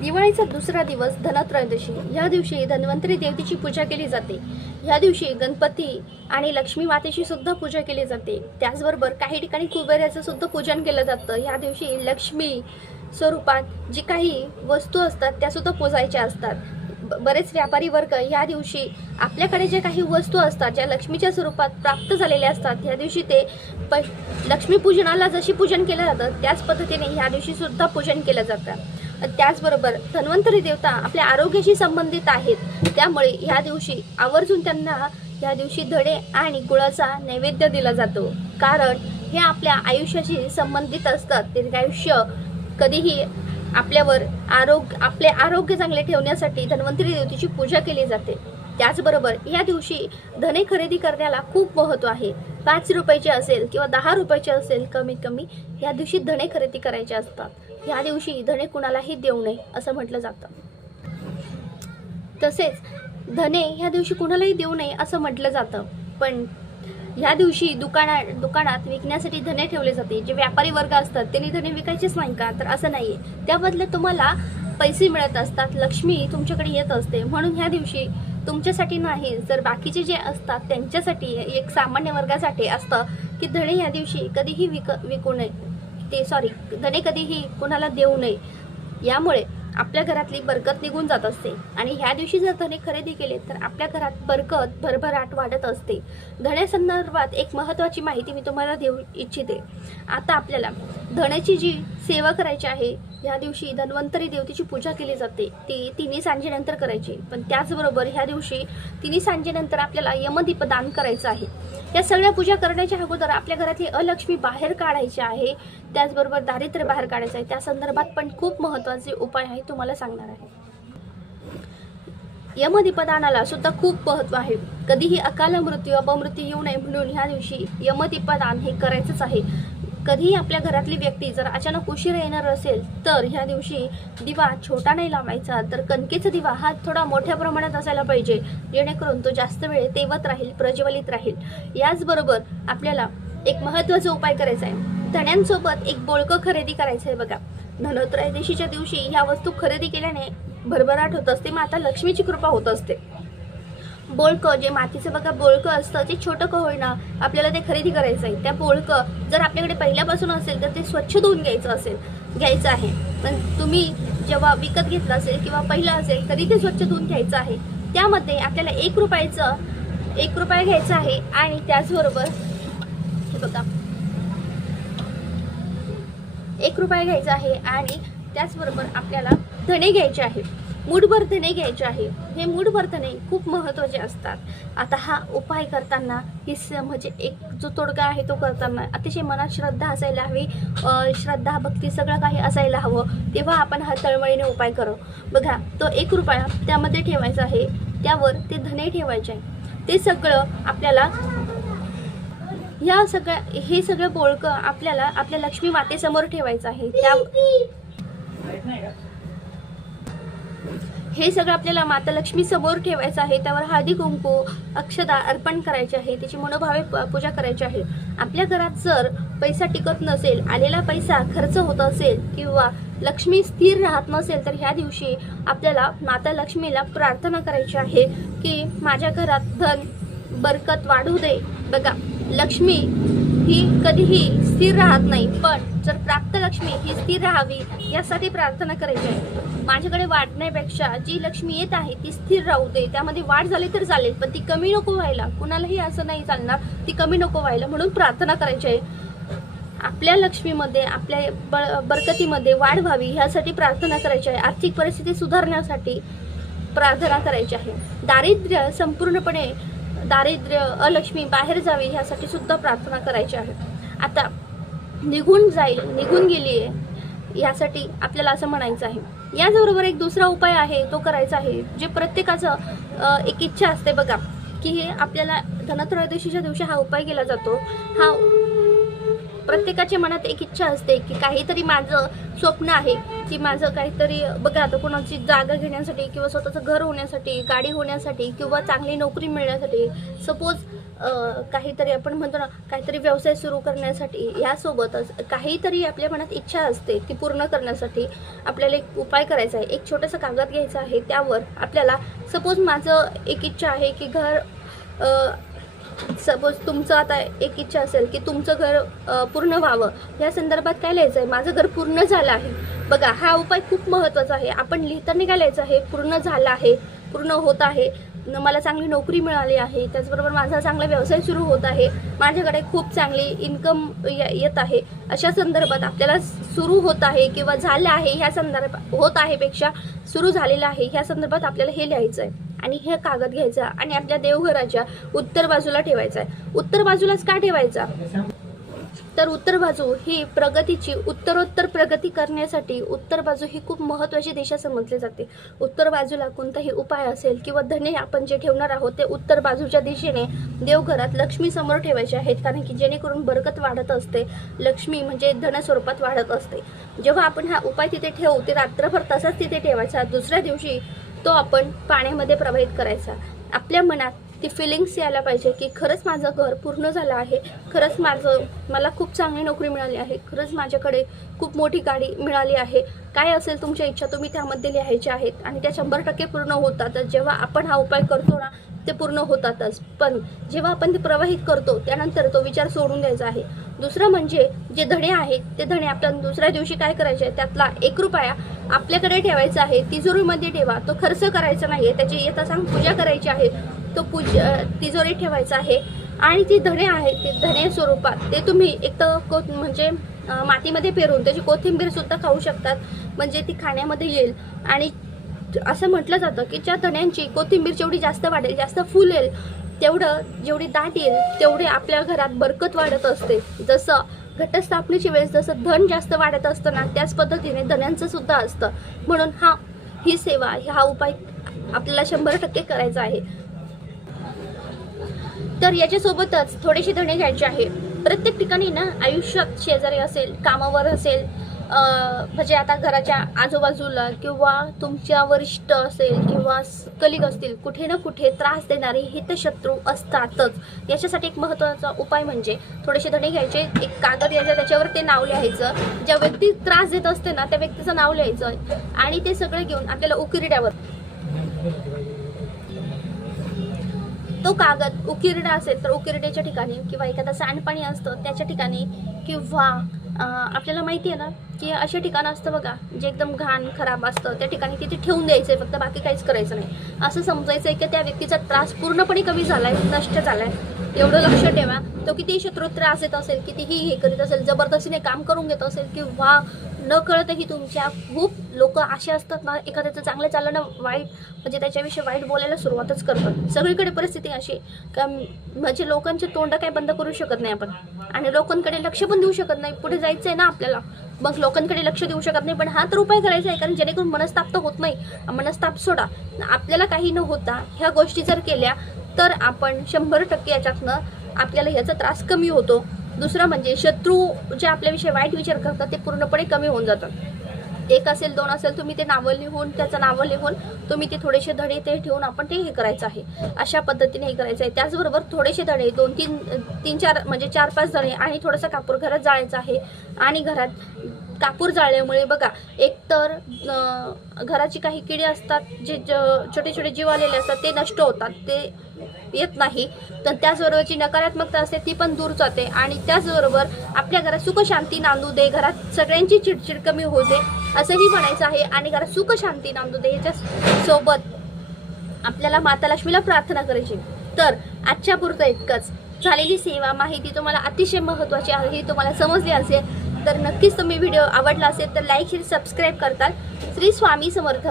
दिवाळीचा दुसरा दिवस धनत्रयोदशी. या दिवशी धन्वंतरी देवतेची पूजा केली जाते. या दिवशी गणपती आणि लक्ष्मी मातेची सुद्धा पूजा केली जाते. त्याचबरोबर काही ठिकाणी कुबेराचं सुद्धा पूजन केलं जातं. या दिवशी लक्ष्मी स्वरूपात जी काही वस्तू असतात त्या सुद्धा पूजायच्या असतात. ब- बरेच व्यापारी वर्ग या दिवशी आपल्याकडे जे काही वस्तू असतात ज्या लक्ष्मीच्या स्वरूपात प्राप्त झालेल्या असतात या दिवशी ते प लक्ष्मीपूजनाला जशी पूजन केलं जातं त्याच पद्धतीने या दिवशी सुद्धा पूजन केलं जातं. त्याचबरोबर धन्वंतरी देवता आपल्या आरोग्याशी संबंधित आहेत. त्यामुळे ह्या दिवशी आवर्जून त्यांना ह्या दिवशी धडे आणि गुळाचा नैवेद्य दिला जातो. कारण हे आपल्या आयुष्याशी संबंधित असतात. दीर्घायुष्य कधीही आपल्यावर आरोग्य आपले आरोग्य चांगले ठेवण्यासाठी धन्वंतरी देवतेची पूजा केली जाते. त्याचबरोबर या दिवशी धने खरेदी करण्याला खूप महत्त्व आहे. पाच रुपयाचे असेल किंवा दहा रुपयाचे असेल कमीत कमी या दिवशी धने खरेदी करायचे असतात. ह्या दिवशी धने कुणालाही देऊ नये असं म्हटलं जातं. तसेच धने ह्या दिवशी कुणालाही देऊ नये असं म्हटलं जातं. पण ह्या दिवशी दुकाना दुकानात विकण्यासाठी धने ठेवले जाते. जे व्यापारी वर्ग असतात त्यांनी धने विकायचेच नाही का? तर असं नाही आहे बदल्यात तुम्हाला पैसे मिळत असतात लक्ष्मी तुमच्याकडे येत असते. म्हणून ह्या दिवशी तुमच्यासाठी नाही तर बाकीचे जे असतात त्यांच्यासाठी एक सामान्य वर्गासाठी असतं की धणे ह्या दिवशी कधीही विक विकू नये. ते सॉरी धने कधीही कुणाला देऊ नये. यामुळे आपल्या घरातली बरकत निघून जात असते. आणि ह्या दिवशी जर धने खरेदी केले तर आपल्या घरात बरकत भरभराट वाढत असते. धण्यासंदर्भात एक महत्त्वाची माहिती मी तुम्हाला देऊ इच्छिते. आता आपल्याला धण्याची जी सेवा करायची आहे ह्या दिवशी धन्वंतरी देवतेची पूजा केली जाते. ती तिन्ही सांजेनंतर करायची. पण त्याचबरोबर ह्या दिवशी तिन्ही सांजेनंतर आपल्याला यमदीप दान करायचं आहे. या सगळ्या पूजा करण्याच्या अगोदर आपल्या घरातली अलक्ष्मी बाहेर काढायची आहे. त्याचबरोबर दारिद्र्य बाहेर काढायचं आहे. त्या संदर्भात पण खूप महत्त्वाचे उपाय आहे तुम्हाला सांगणार आहे. यमदीपदानाला सुद्धा खूप महत्त्व आहे. कधीही अकाल मृत्यू अपमृत्यू येऊ नये म्हणून ह्या दिवशी यमदीपदान हे करायचंच आहे. कधीही आपल्या घरातली व्यक्ती जर अचानक उशीर येणार असेल तर ह्या दिवशी दिवा छोटा नाही लावायचा. तर कणकेचा दिवा हा थोडा मोठ्या प्रमाणात असायला पाहिजे. जेणेकरून तो जास्त वेळ तेवत राहील प्रज्वलित राहील. याचबरोबर आपल्याला एक महत्त्वाचा उपाय करायचा आहे. धण्यांसोबत एक बोळकं खरेदी करायचं आहे बघा. धनत्रयोदशीच्या दिवशी ह्या वस्तू खरेदी केल्याने भरभराट होत असते माता लक्ष्मीची कृपा होत असते. बोळकं जे मातीचं बघा बोळकं असतं ते छोटं का होईना आपल्याला ते खरेदी करायचं आहे. त्या बोळकं जर आपल्याकडे पहिल्यापासून असेल तर ते स्वच्छ धुवून घ्यायचं असेल घ्यायचं आहे. पण तुम्ही जेव्हा विकत घेतलं असेल किंवा पहिलं असेल तरी ते स्वच्छ धुवून घ्यायचं आहे. त्यामध्ये आपल्याला एक रुपयाचं एक रुपया घ्यायचं आहे आणि त्याचबरोबर हे बघा. एक रुपया घ्यायचा आहे आणि त्याचबरोबर आपल्याला धणे घ्यायचे आहे. मूठभर धणे घ्यायचे आहे. हे मूड धणे खूप महत्त्वाचे असतात. आता हा उपाय करताना ही स म्हणजे एक जो तोडगा आहे तो करताना अतिशय मनात श्रद्धा असायला हवी. श्रद्धा भक्ती सगळं काही असायला हवं. तेव्हा आपण हा तळमळीने उपाय करू. बघा तो एक रुपया त्यामध्ये ठेवायचा आहे. त्यावर ते धने ठेवायचे आहे. ते सगळं आपल्याला या सगळ्या हे सगळं बोळकं आपल्याला आपल्या लक्ष्मी मातेसमोर ठेवायचं आहे. त्या हे सगळं आपल्याला माता लक्ष्मी समोर ठेवायचं आहे. त्यावर हळदी कुंकू अक्षदा अर्पण करायचे आहे. त्याची मनोभावे प- पूजा करायची आहे. आपल्या घरात जर पैसा टिकत नसेल आलेला पैसा खर्च होत असेल किंवा लक्ष्मी स्थिर राहत नसेल तर ह्या दिवशी आपल्याला माता लक्ष्मीला प्रार्थना करायची आहे की माझ्या घरात धन बरकत वाढू दे. बघा लक्ष्मी ही कधीही स्थिर राहत नाही पण जर प्राप्त लक्ष्मी ही स्थिर राहावी यासाठी प्रार्थना करायची आहे. माझ्याकडे वाढण्यापेक्षा जी लक्ष्मी येत आहे ती स्थिर राहू दे. त्यामध्ये वाढ झाली तर चालेल पण ती कमी नको व्हायला. कुणालाही असं नाही चालणार. ती कमी नको व्हायला म्हणून प्रार्थना करायची आहे. आपल्या लक्ष्मीमध्ये आपल्या ब- बरकतीमध्ये वाढ व्हावी ह्यासाठी प्रार्थना करायची आहे. आर्थिक परिस्थिती सुधारण्यासाठी प्रार्थना करायची आहे. दारिद्र्य संपूर्णपणे दारिद्र्य अलक्ष्मी बाहेर जावी ह्यासाठी सुद्धा प्रार्थना करायची आहे. आता निघून जाईल निघून गेली आहे यासाठी आपल्याला असं म्हणायचं आहे. याचबरोबर एक दुसरा उपाय आहे तो करायचा आहे जे प्रत्येकाचं एक इच्छा असते बघा की हे आपल्याला धनत्रयोदशीच्या दिवशी हा उपाय केला जातो. हा प्रत्येकाच्या मनात एक इच्छा असते की काहीतरी माझं स्वप्न आहे की माझं काहीतरी बघा आता कोणाची जागा घेण्यासाठी किंवा स्वतःचं घर होण्यासाठी गाडी होण्यासाठी किंवा चांगली नोकरी मिळण्यासाठी सपोज काहीतरी आपण म्हणतो ना काहीतरी व्यवसाय सुरू करण्यासाठी यासोबतच काहीतरी आपल्या मनात इच्छा असते ती पूर्ण करण्यासाठी आपल्याला एक उपाय करायचा आहे. एक छोटंसं कागद घ्यायचं आहे त्यावर आपल्याला सपोज माझं एक इच्छा आहे की घर सपोज तुमचं आता एक इच्छा असेल की तुमचं घर पूर्ण व्हावं. या संदर्भात काय लिहायचं आहे? माझं घर पूर्ण झालं आहे. बघा हा उपाय खूप महत्त्वाचा आहे. आपण लिहिताना काय लिहायचं आहे? पूर्ण झालं आहे पूर्ण होत आहे. मला चांगली नोकरी मिळाली आहे त्याचबरोबर माझा चांगला व्यवसाय सुरू होत आहे माझ्याकडे खूप चांगली इन्कम येत आहे अशा संदर्भात आपल्याला सुरू होत आहे किंवा झालं आहे ह्या संदर्भात होत आहे पेक्षा सुरू झालेलं आहे ह्या संदर्भात आपल्याला हे लिहायचं आहे आणि हे कागद घ्यायचा आणि आपल्या देवघराच्या उत्तर बाजूला ठेवायचा आहे. उत्तर बाजूलाच का ठेवायचा? तर उत्तर बाजू ही प्रगतीची उत्तरोत्तर प्रगती करण्यासाठी उत्तर बाजू ही खूप महत्त्वाची दिशा समजली जाते. उत्तर बाजूला कोणताही उपाय असेल किंवा धने आपण जे ठेवणार आहोत ते उत्तर बाजूच्या दिशेने देवघरात लक्ष्मी समोर ठेवायचे आहेत. कारण की जेणेकरून बरकत वाढत असते. लक्ष्मी म्हणजे धन स्वरूपात वाढत असते. जेव्हा आपण हा उपाय तिथे ठेवू ते रात्रभर तसाच तिथे ठेवायचा. दुसऱ्या दिवशी तो आपण पाण्यामध्ये प्रवाहित करायचा. आपल्या मनात ती फिलिंग्स यायला पाहिजे की खरंच माझं घर पूर्ण झालं आहे. खरंच माझं मला खूप चांगली नोकरी मिळाली आहे. खरंच माझ्याकडे खूप मोठी गाडी मिळाली आहे. काय असेल तुमच्या इच्छा तुम्ही त्यामध्ये लिहायच्या आहेत आणि त्या शंभर टक्के पूर्ण होतातच जेव्हा आपण हा उपाय करतो ना ते पूर्ण होतातच. पण जेव्हा आपण ते प्रवाहित करतो त्यानंतर तो विचार सोडून द्यायचा आहे. दुसरं म्हणजे जे धणे आहेत ते धणे आपल्याला दुसऱ्या दिवशी काय करायचे आहे त्यातला एक रुपया आपल्याकडे ठेवायचा आहे. तिजोरीमध्ये ठेवा. तो खर्च करायचा नाही आहे त्याची येता सांग पूजा करायची आहे. तो पूज तिजोरी ठेवायचा आहे. आणि ती धणे आहेत ते धणे स्वरूपात ते तुम्ही एक तर को म्हणजे मातीमध्ये पेरून त्याची कोथिंबीरसुद्धा खाऊ शकतात. म्हणजे ती खाण्यामध्ये येईल. आणि असं म्हटलं जातं की ज्या धण्यांची कोथिंबीर जेवढी जास्त वाढेल जास्त फुलेल तेवढं जेवढी दाट येईल तेवढे आपल्या घरात बरकत वाढत असते. जसं घटस्थापनेची वेळेस जसं धन जास्त वाढत असतं ना त्याच पद्धतीने धन्यांचं सुद्धा असतं. म्हणून हा ही सेवा हा उपाय आपल्याला शंभर टक्के करायचा आहे. तर याच्यासोबतच थोडेसे धणे घ्यायचे आहे. प्रत्येक ठिकाणी ना आयुष्यात शेजारी असेल कामावर असेल म्हणजे आता घराच्या आजूबाजूला किंवा तुमच्या वरिष्ठ असेल किंवा कलिग असतील कुठे ना कुठे त्रास देणारे हितशत्रू असतातच. याच्यासाठी एक महत्त्वाचा उपाय म्हणजे थोडेसे धणे घ्यायचे. एक कागद घ्यायचा त्याच्यावर ते नाव लिहायचं. ज्या व्यक्ती त्रास देत असते ना त्या व्यक्तीचं नाव लिहायचं आणि ते सगळं घेऊन आपल्याला उकिरड्यावर तो कागद उकिरडा असेल तर उकिरड्याच्या ठिकाणी किंवा एखादा सांडपाणी असतं त्याच्या ठिकाणी किंवा आपल्याला माहिती आहे ना की असे ठिकाणं असतं बघा जे एकदम घाण खराब असतं त्या ठिकाणी तिथे ठेवून द्यायचं आहे फक्त बाकी काहीच करायचं नाही. असं समजायचं आहे की त्या व्यक्तीचा त्रास पूर्णपणे कमी झाला आहे नष्ट झाला आहे एवढं लक्ष ठेवा. तो कितीही शत्रू त्रास देत असेल कितीही हे करीत असेल जबरदस्तीने काम करून घेत असेल किंवा न कळतही तुमच्या खूप लोक असे असतात ना एखाद्याचं चांगलं चाललं ना वाईट म्हणजे त्याच्याविषयी वाईट बोलायला सुरुवातच करतात. सगळीकडे परिस्थिती अशी का म्हणजे लोकांचे तोंड काय बंद करू शकत नाही आपण. आणि लोकांकडे लक्ष पण देऊ शकत नाही. पुढे जायचं आहे ना आपल्याला. मग लोकांकडे लक्ष देऊ शकत नाही. पण हा तर उपाय करायचा आहे. कारण जेणेकरून मनस्ताप तर होत नाही. मनस्ताप सोडा. आपल्याला काही न होता ह्या गोष्टी जर केल्या तर आपण शंभर टक्के याच्यातनं आपल्याला ह्याचा त्रास कमी होतो. दुसरं म्हणजे शत्रू जे आपल्याविषयी वाईट विचार करतात ते पूर्णपणे कमी होऊन जातात. एक असेल दोन असेल तुम्ही ते नावं लिहून त्याचं नावं लिहून तुम्ही ते थोडेसे धडे ते ठेवून आपण ते हे करायचं आहे. अशा पद्धतीने हे करायचं आहे. त्याचबरोबर थोडेसे धडे दोन तीन तीन चार म्हणजे चार पाच धडे आणि थोडंसं कापूर घरात जाळायचं आहे. आणि घरात कापूर जाळल्यामुळे बघा एकतर घराची काही किडे असतात जे ज- छोटे छोटे जीव आलेले असतात ते नष्ट होतात. ते येत नाही तर त्याचबरोबर जी नकारात्मकता असते ती पण दूर जाते. आणि त्याचबरोबर आपल्या घरात सुखशांती नांदू दे घरात सगळ्यांची चिडचिड कमी होऊ दे असंही म्हणायचं आहे. आणि घरात सुखशांती नांदू दे ह्याच्या सोबत आपल्याला माता लक्ष्मीला प्रार्थना करायची. तर आजच्या पुरतं इतकंच. झालेली सेवा माहिती तुम्हाला अतिशय महत्त्वाची आहे ही तुम्हाला समजली असेल तर नक्कीच तुम्ही व्हिडिओ आवडला असेल तर लाईक शेअर सबस्क्राईब करताल. श्री स्वामी समर्थ.